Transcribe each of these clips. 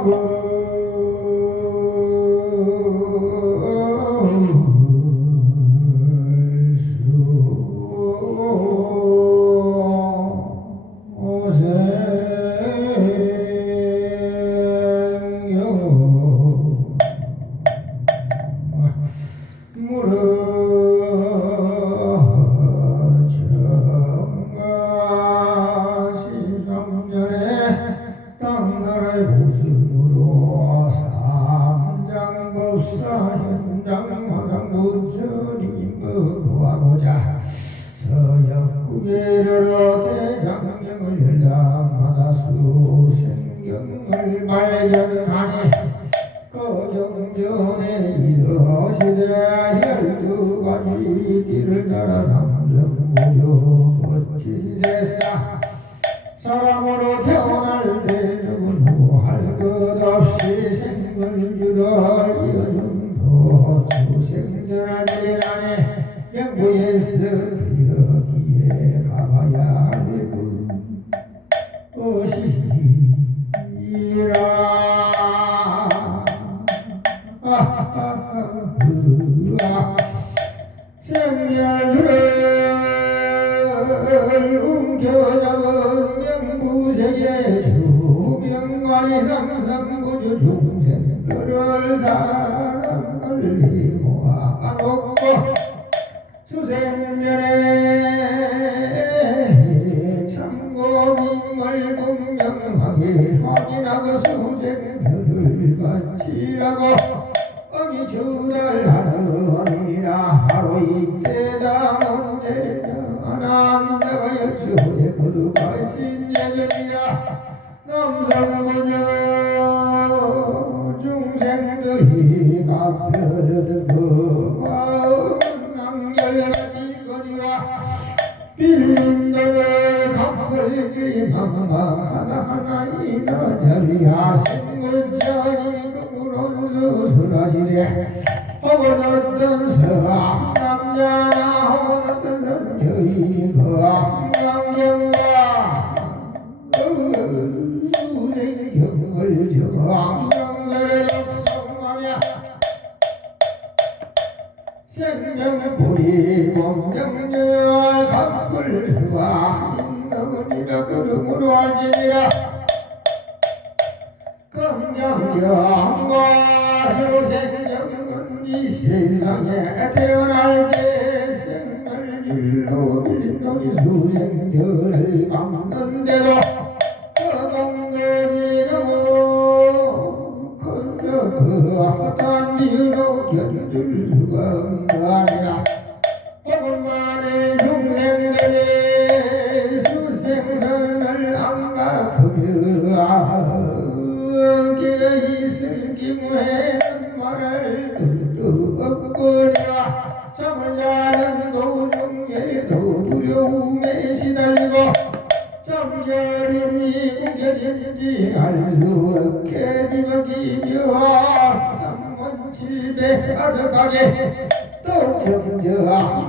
amor. 그 법사현장 화상부처님 거하고자 서역구계를 얻어 아, 생명을 움켜잡은 명부세계 주명관이 항상 구주 중생들을 사랑을 জন্ম কালকে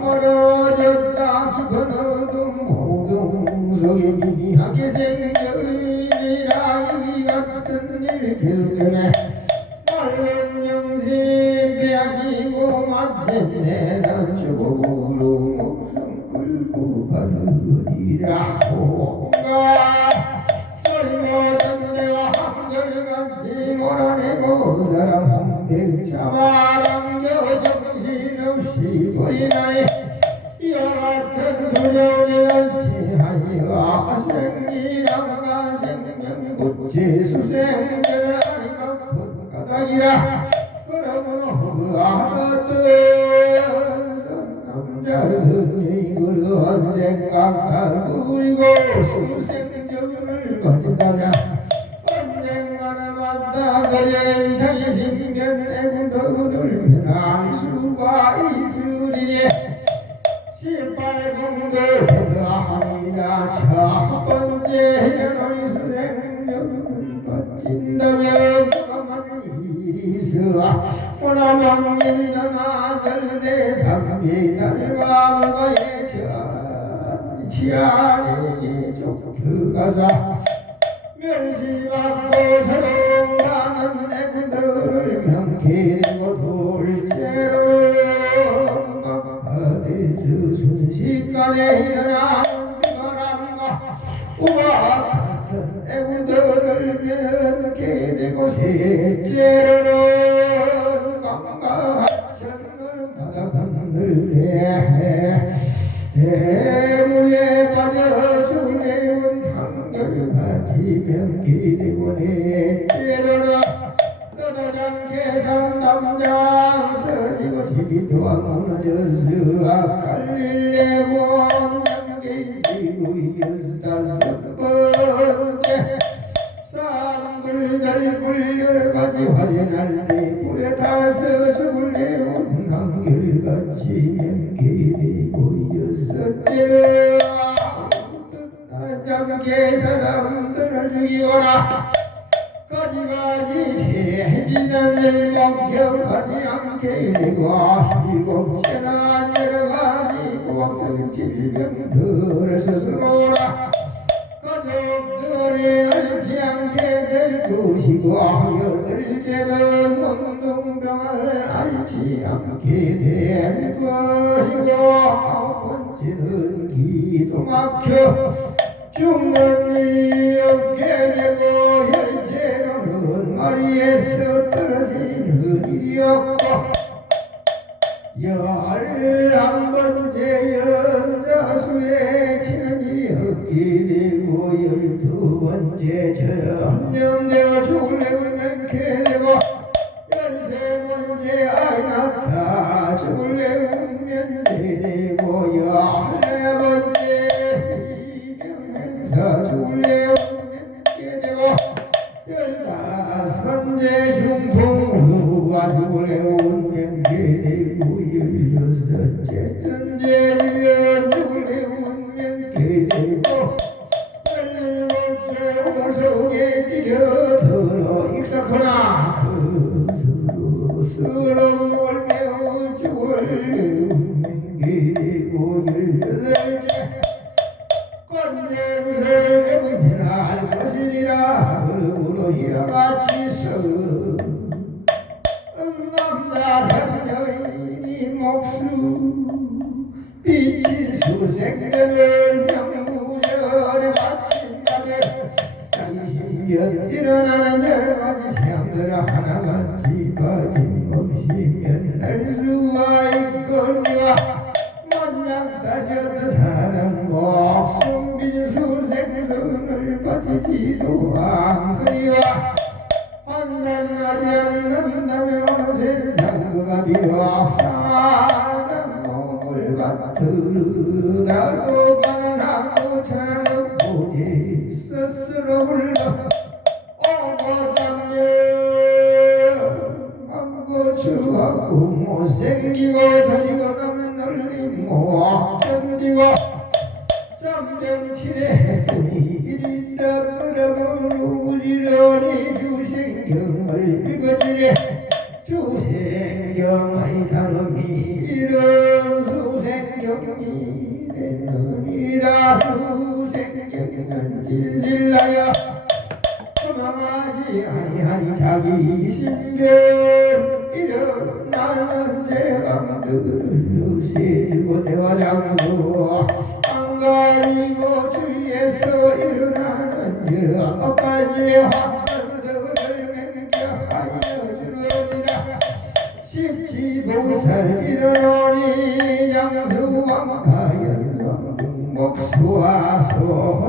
করো 다 꾸리고 수생경을 거두다가 언젠가나 만나 그래 자기심면 애군도를 난 수가 있으리에 십팔공들 그하니라 첫 번째 연원이 수생경을 거친다면 가만 이리서 원하면 남들한가 우아한 애군들을 면게 되고 싶지를 법정계에서 사람들을 죽이거라. 거지가지 세지는 일 목격하지 않게 되고 일곱째나 내려가지 고맙은 질병들을 스스로라. 가족들이 알지 않게 될 것이고 여덟째는 운동병을 알지 않게 될 것이고 아홉 번째는 기도 막혀 중앙이 없게 되고 현재는 머리에서 떨어지는 일이었고 열한번째 연자수에 치는 일이 없기 되고 열두번째 전염되어 죽을 মুসেঙ্গি গো ধরি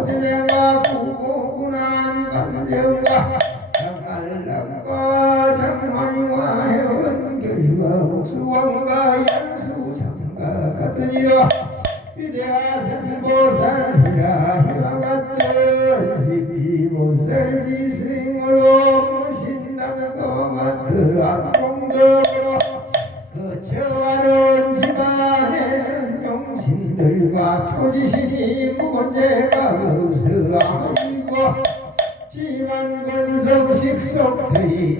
这边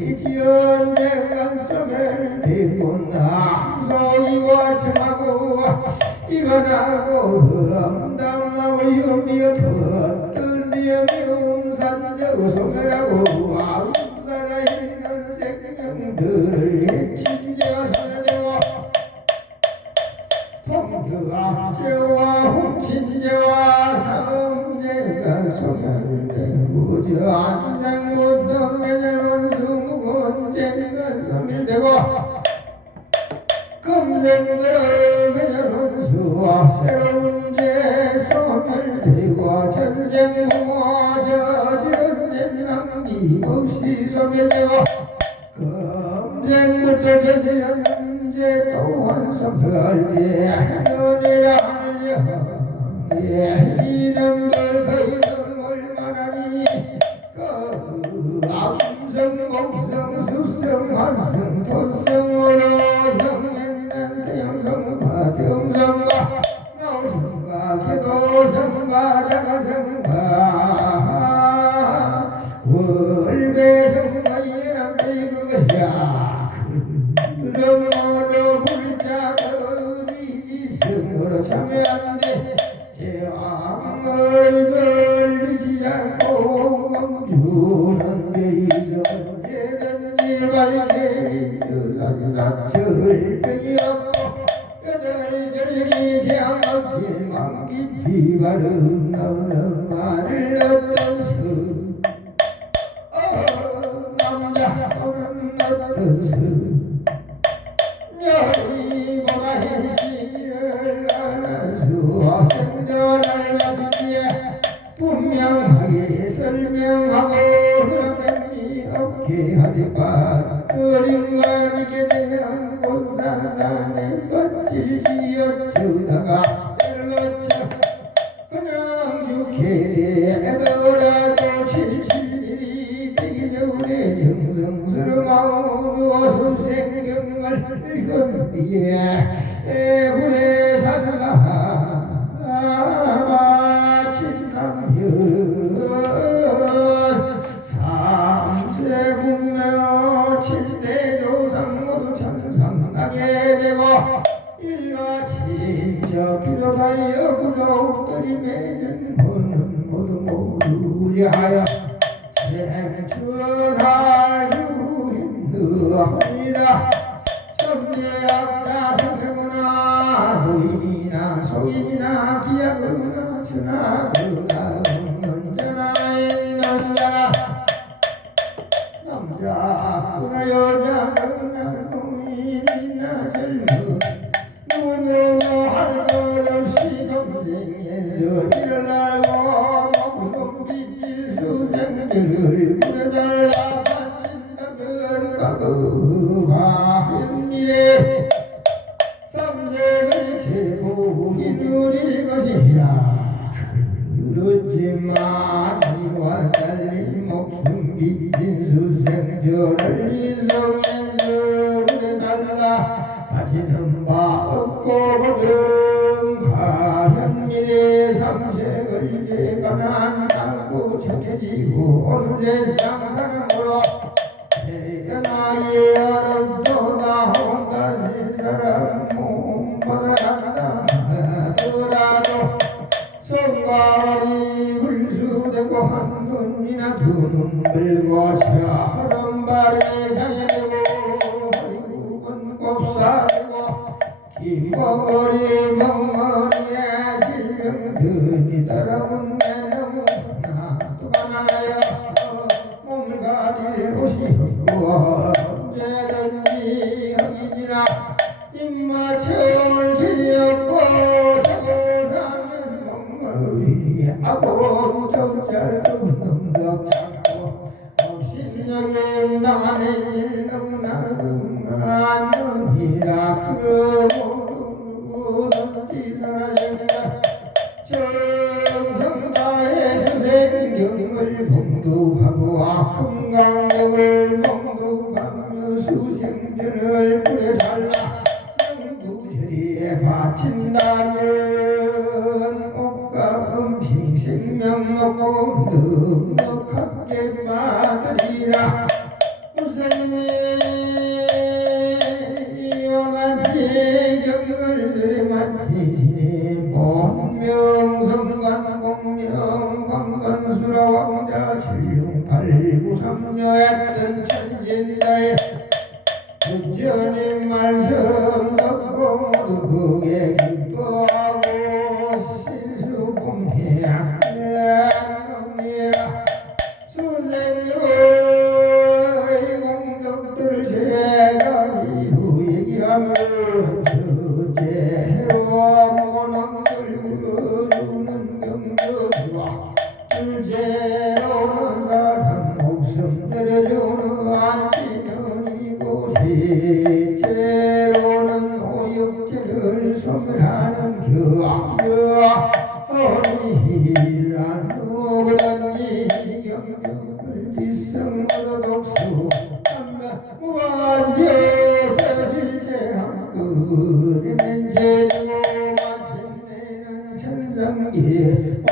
이지언쟁 연습을 비구나 항상 이거 참하고 이거 나고 흠담나고 유미어 벗들비어 미움산저우소 제제제제제 또한 삼설리 하늘이 하늘이 이는 벌거이 낙서를 빼앗고 여덟절이 세악기 만기 비바른 나는 말을 금예 애군의 사자가 칠강현 삼세군며 칠대조상 모두 천상상하게 되고 일가 진저 비로하여 구조들이 맺은 본은 모두 모두 하여 না ধুনুদের বসা নম্বর 정성다해 선생 경을 봉독하고 아픈 강력을 봉독하며 수생전을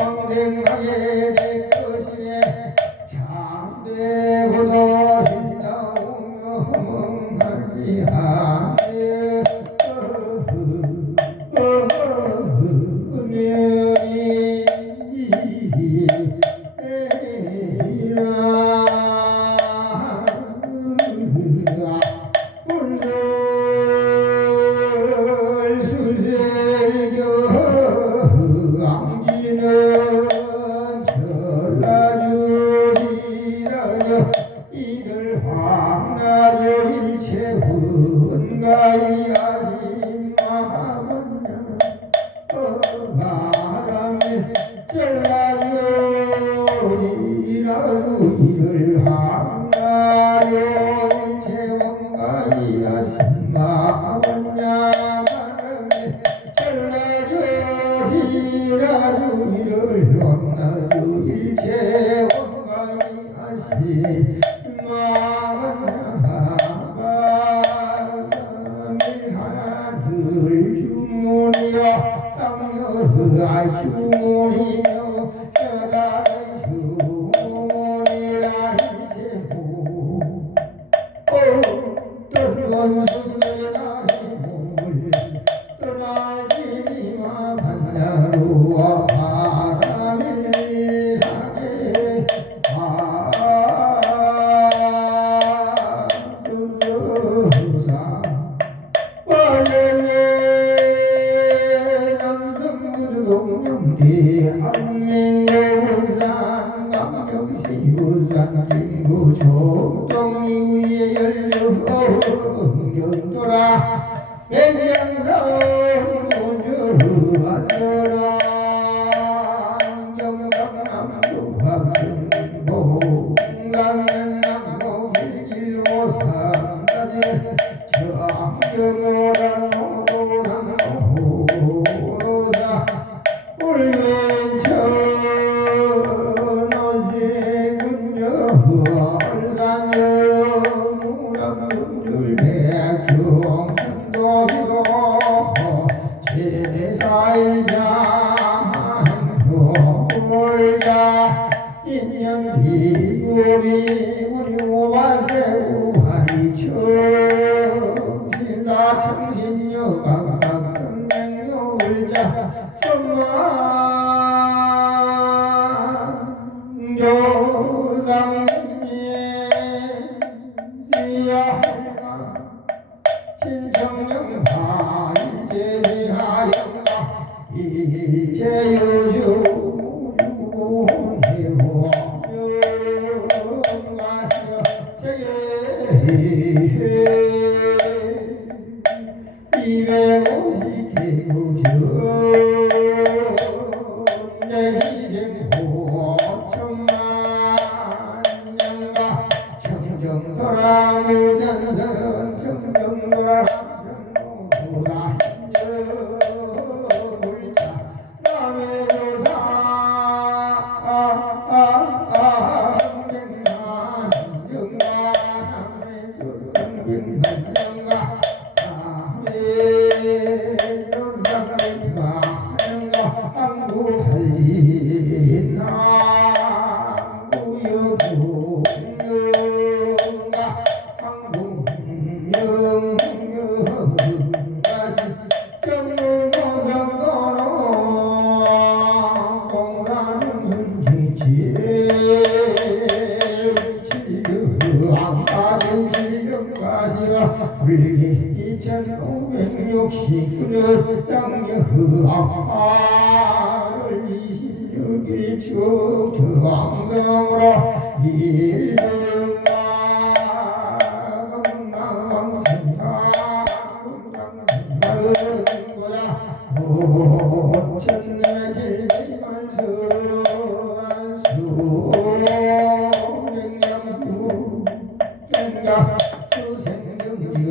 光鲜亮。Senhor. 세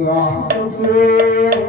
수생경